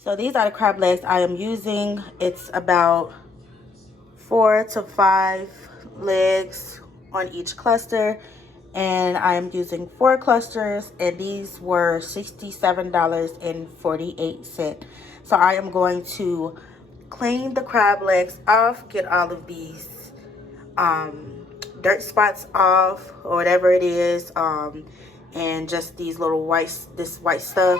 So these are the crab legs I am using. It's about 4 to 5 legs on each cluster, and I am using 4 clusters, and these were $67.48. So I am going to clean the crab legs off, get all of these dirt spots off or whatever it is, and just these little this white stuff.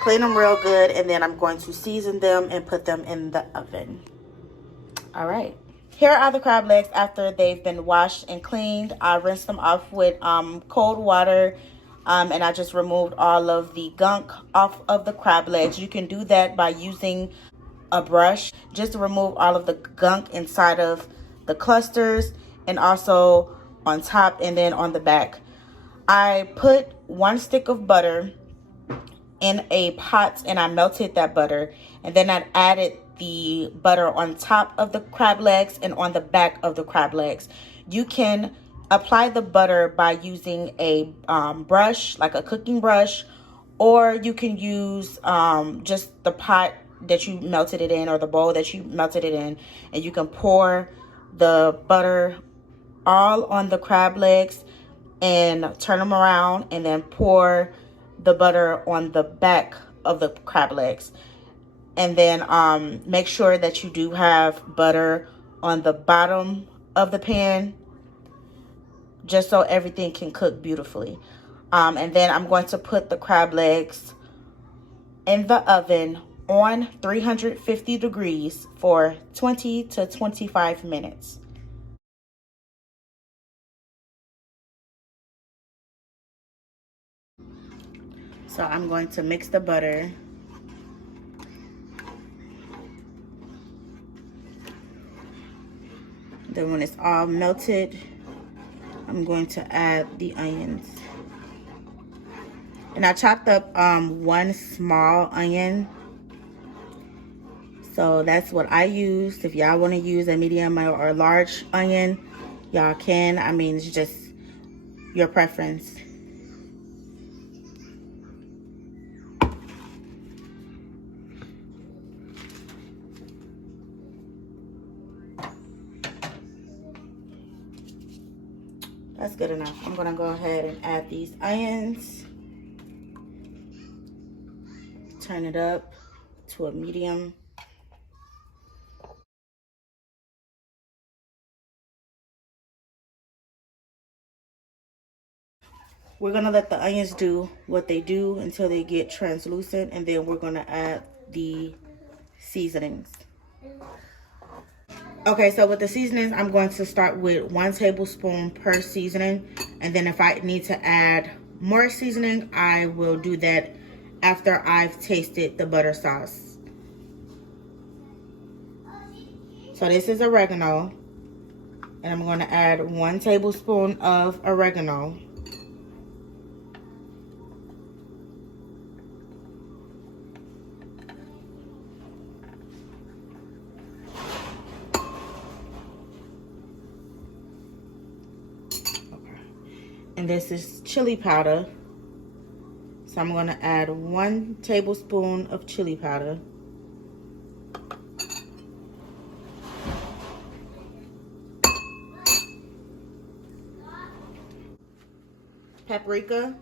Clean them real good, and then I'm going to season them and put them in the oven. All right. Here are the crab legs after they've been washed and cleaned. I rinsed them off with cold water, and I just removed all of the gunk off of the crab legs. You can do that by using a brush just to remove all of the gunk inside of the clusters, and also on top and then on the back. I put 1 stick of butter in a pot, and I melted that butter, and then I added the butter on top of the crab legs and on the back of the crab legs. You can apply the butter by using a brush, like a cooking brush, or you can use just the pot that you melted it in, or the bowl that you melted it in, and you can pour the butter all on the crab legs and turn them around, and then pour the butter on the back of the crab legs. And then make sure that you do have butter on the bottom of the pan, just so everything can cook beautifully. And then I'm going to put the crab legs in the oven on 350 degrees for 20 to 25 minutes. So I'm going to mix the butter. Then when it's all melted, I'm going to add the onions. And I chopped up 1 small onion. So that's what I used. If y'all want to use a medium or large onion, y'all can. I mean, it's just your preference. That's good enough. I'm gonna go ahead and add these onions. Turn it up to a medium. We're gonna let the onions do what they do until they get translucent, and then we're gonna add the seasonings. Okay, so with the seasonings, I'm going to start with 1 tablespoon per seasoning. And then if I need to add more seasoning, I will do that after I've tasted the butter sauce. So this is oregano. And I'm going to add 1 tablespoon of oregano. And this is chili powder. So I'm going to add 1 tablespoon of chili powder. Paprika.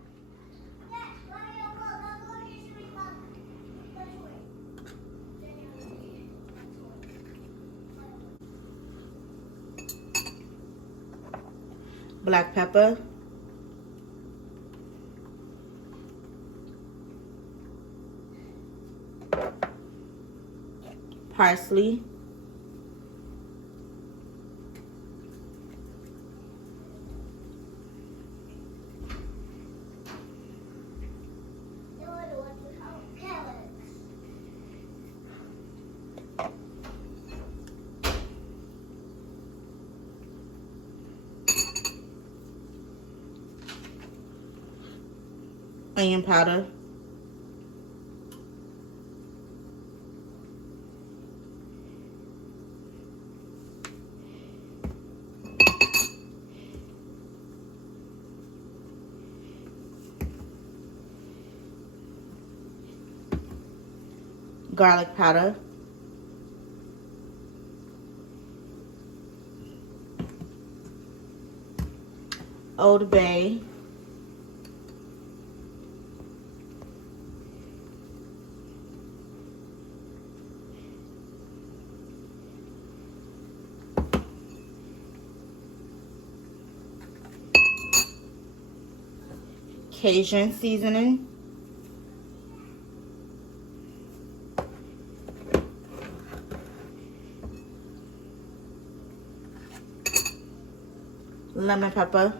Black pepper. Parsley. Onion powder. garlic powder, Old Bay, Cajun seasoning, lemon pepper,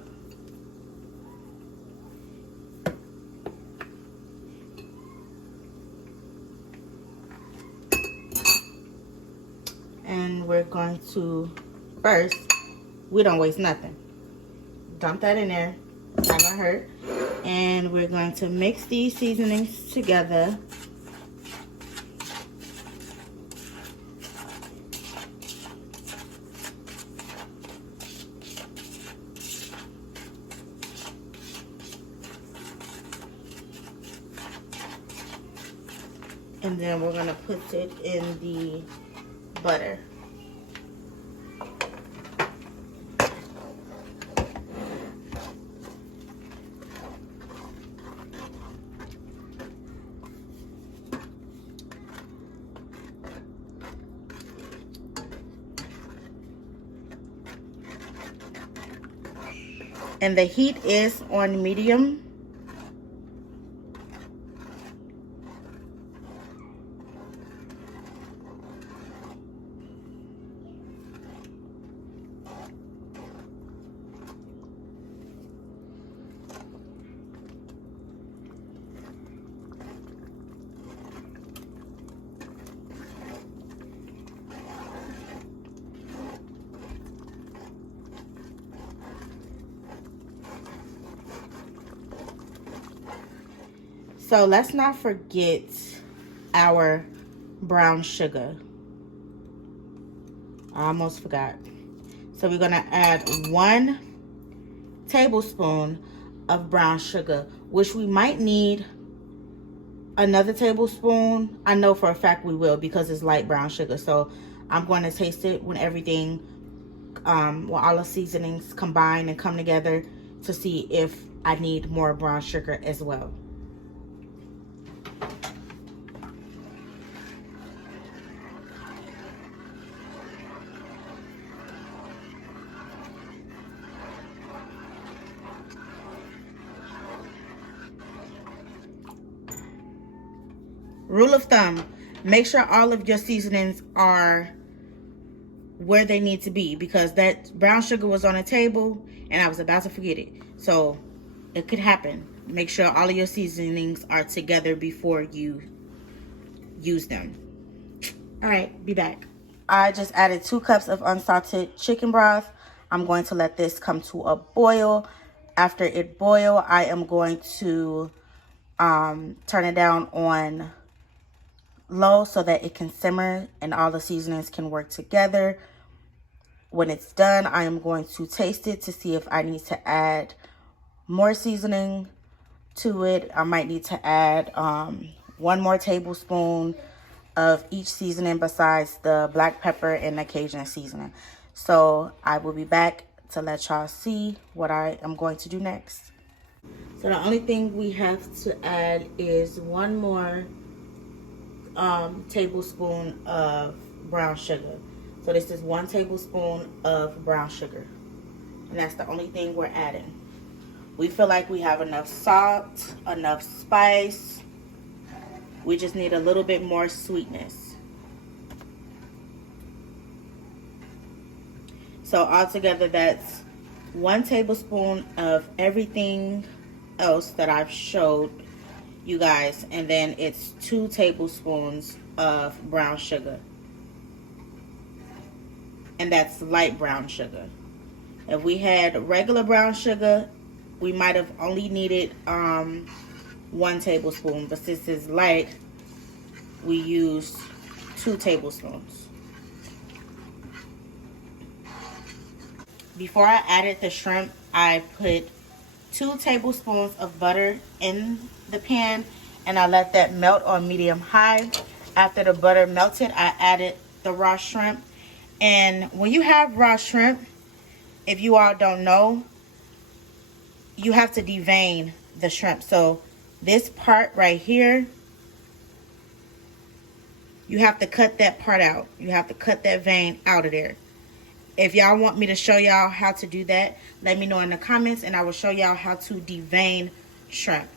and we're going to, first, we don't waste nothing. Dump that in there, it's not gonna hurt. And we're going to mix these seasonings together. And then we're gonna put it in the butter. And the heat is on medium. So let's not forget our brown sugar. I almost forgot. So we're gonna add 1 tablespoon of brown sugar, which we might need another tablespoon. I know for a fact we will because it's light brown sugar. So I'm going to taste it when everything, when all the seasonings combine and come together to see if I need more brown sugar as well. Rule of thumb, make sure all of your seasonings are where they need to be, because that brown sugar was on the table and I was about to forget it. So it could happen. Make sure all of your seasonings are together before you use them. All right, be back. I just added 2 cups of unsalted chicken broth. I'm going to let this come to a boil. After it boils, I am going to turn it down on low so that it can simmer and all the seasonings can work together. When it's done, I am going to taste it to see if I need to add more seasoning to it. I might need to add 1 more tablespoon of each seasoning besides the black pepper and the Cajun seasoning. So I will be back to let y'all see what I am going to do next. So the only thing we have to add is 1 more tablespoon of brown sugar. So this is 1 tablespoon of brown sugar, and that's the only thing we're adding. We feel like we have enough salt, enough spice. We just need a little bit more sweetness. So altogether, that's 1 tablespoon of everything else that I've showed you guys, and then it's 2 tablespoons of brown sugar, and that's light brown sugar. If we had regular brown sugar, we might have only needed 1 tablespoon, but since it's light, we use 2 tablespoons. Before I added the shrimp, I put 2 tablespoons of butter in the pan, and I let that melt on medium high. after the butter melted, I added the raw shrimp. And when you have raw shrimp, if you all don't know, you have to devein the shrimp. So this part right here, you have to cut that part out. You have to cut that vein out of there. If y'all want me to show y'all how to do that, let me know in the comments and I will show y'all how to devein shrimp.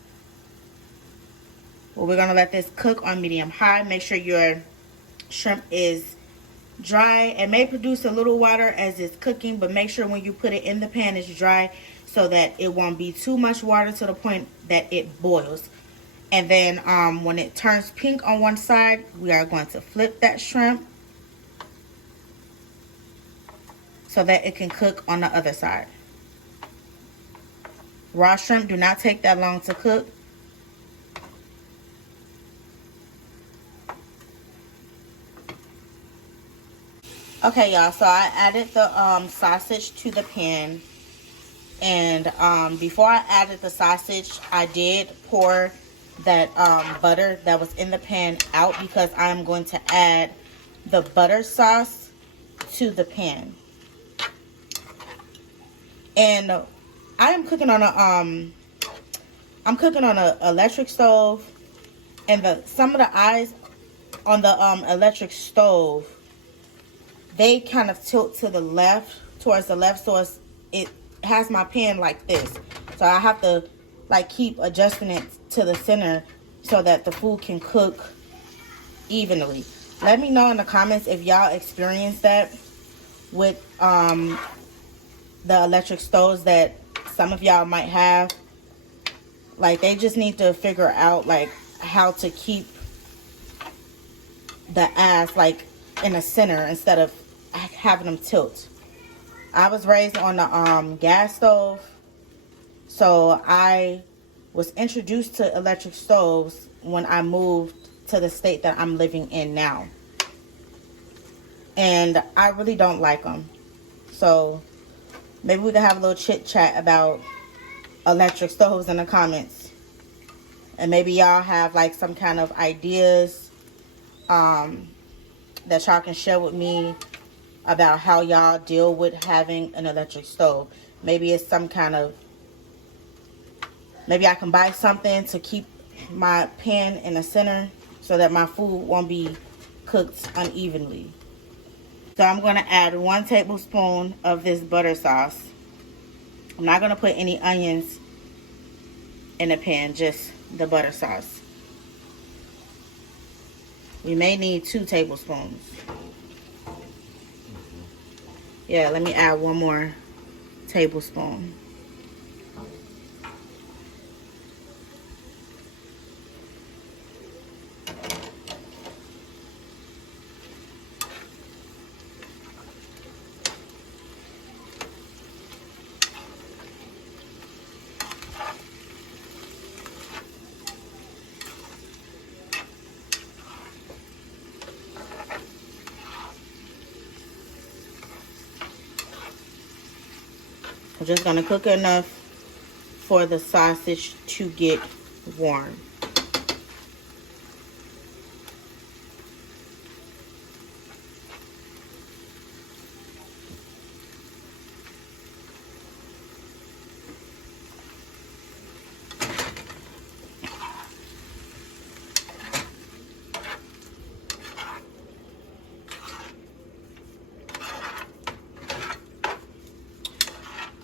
Well, we're gonna let this cook on medium high. Make sure your shrimp is dry. It may produce a little water as it's cooking, but make sure when you put it in the pan it's dry so that it won't be too much water to the point that it boils. And then when it turns pink on one side, we are going to flip that shrimp so that it can cook on the other side. Raw shrimp do not take that long to cook. Okay, y'all, so I added the sausage to the pan. And before I added the sausage, I did pour that butter that was in the pan out because I'm going to add the butter sauce to the pan. And I am cooking on a electric stove, and some of the eyes on the electric stove, they kind of tilt to the left, towards the left, so it has my pan like this. So I have to like keep adjusting it to the center so that the food can cook evenly. Let me know in the comments if y'all experience that with the electric stoves that some of y'all might have. Like, they just need to figure out like how to keep the ass like in the center instead of having them tilt. I was raised on the gas stove, so I was introduced to electric stoves when I moved to the state that I'm living in now, and I really don't like them. So maybe we can have a little chit chat about electric stoves in the comments, and maybe y'all have like some kind of ideas that y'all can share with me about how y'all deal with having an electric stove. Maybe it's some kind of, maybe I can buy something to keep my pan in the center so that my food won't be cooked unevenly. So I'm going to add 1 tablespoon of this butter sauce. I'm not going to put any onions in the pan, just the butter sauce. We may need 2 tablespoons. Yeah, let me add 1 more tablespoon. I'm just going to cook enough for the sausage to get warm.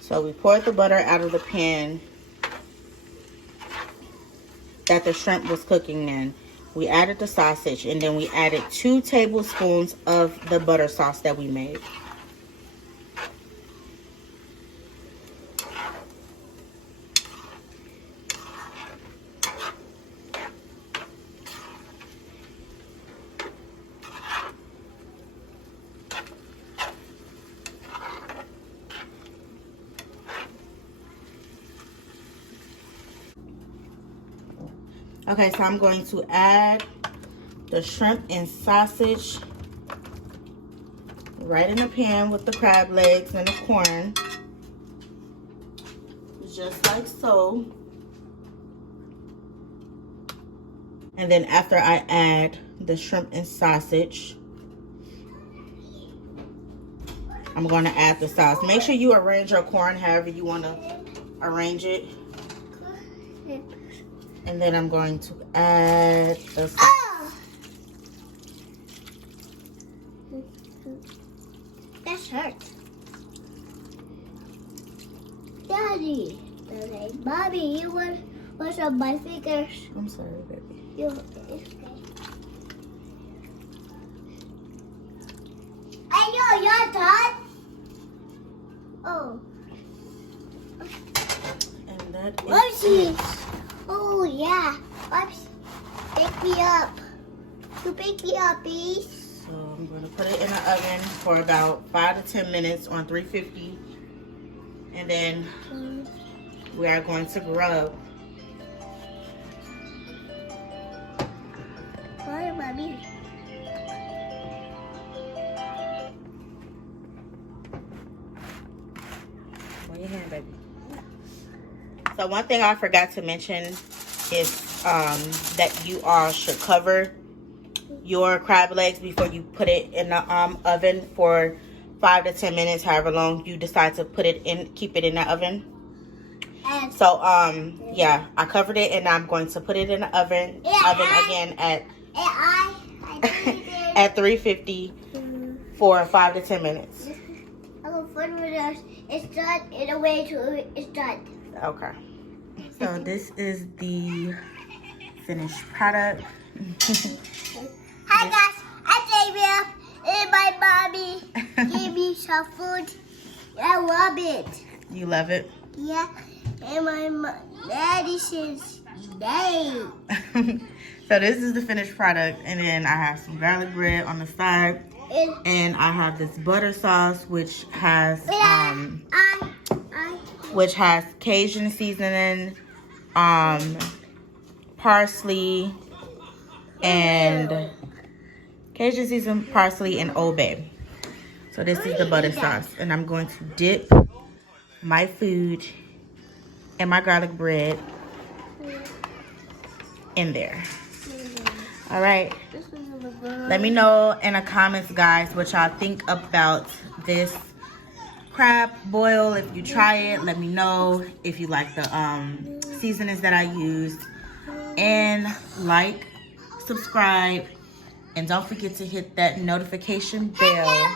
So we poured the butter out of the pan that the shrimp was cooking in. We added the sausage, and then we added 2 tablespoons of the butter sauce that we made. Okay, so I'm going to add the shrimp and sausage right in the pan with the crab legs and the corn. Just like so. And then after I add the shrimp and sausage. I'm going to add the sauce. Make sure you arrange your corn however you want to arrange it. And then I'm going to add the sauce. Oh! That hurts. Daddy. Mommy, you want on my fingers? I'm sorry, baby. I know you're done. Oh. And that is Whoopsie. Oh, yeah. Whoops. Pick me up. You pick me up, please. So I'm going to put it in the oven for about 5 to 10 minutes on 350. And then we are going to rub. Why, Mommy? Where your hand, baby? So one thing I forgot to mention is that you all should cover your crab legs before you put it in the oven for 5 to 10 minutes, however long you decide to put it in, keep it in the oven. And So yeah, I covered it and I'm going to put it in the oven again at at 350 for 5 to 10 minutes. It's done in a way to it's done. Okay. So this is the finished product. Hi guys, I'm Xavier and my mommy gave me some food. I love it. You love it? Yeah, and my daddy says yay. So this is the finished product, and then I have some garlic bread on the side, and I have this butter sauce which has Cajun seasoning, parsley, and Cajun seasoning, parsley, and Old Bay. So this is the butter sauce, and I'm going to dip my food and my garlic bread in there. All right. Let me know in the comments, guys, what y'all think about this crab boil. If you try it, let me know if you like the seasonings that I used. And like, subscribe, and don't forget to hit that notification bell.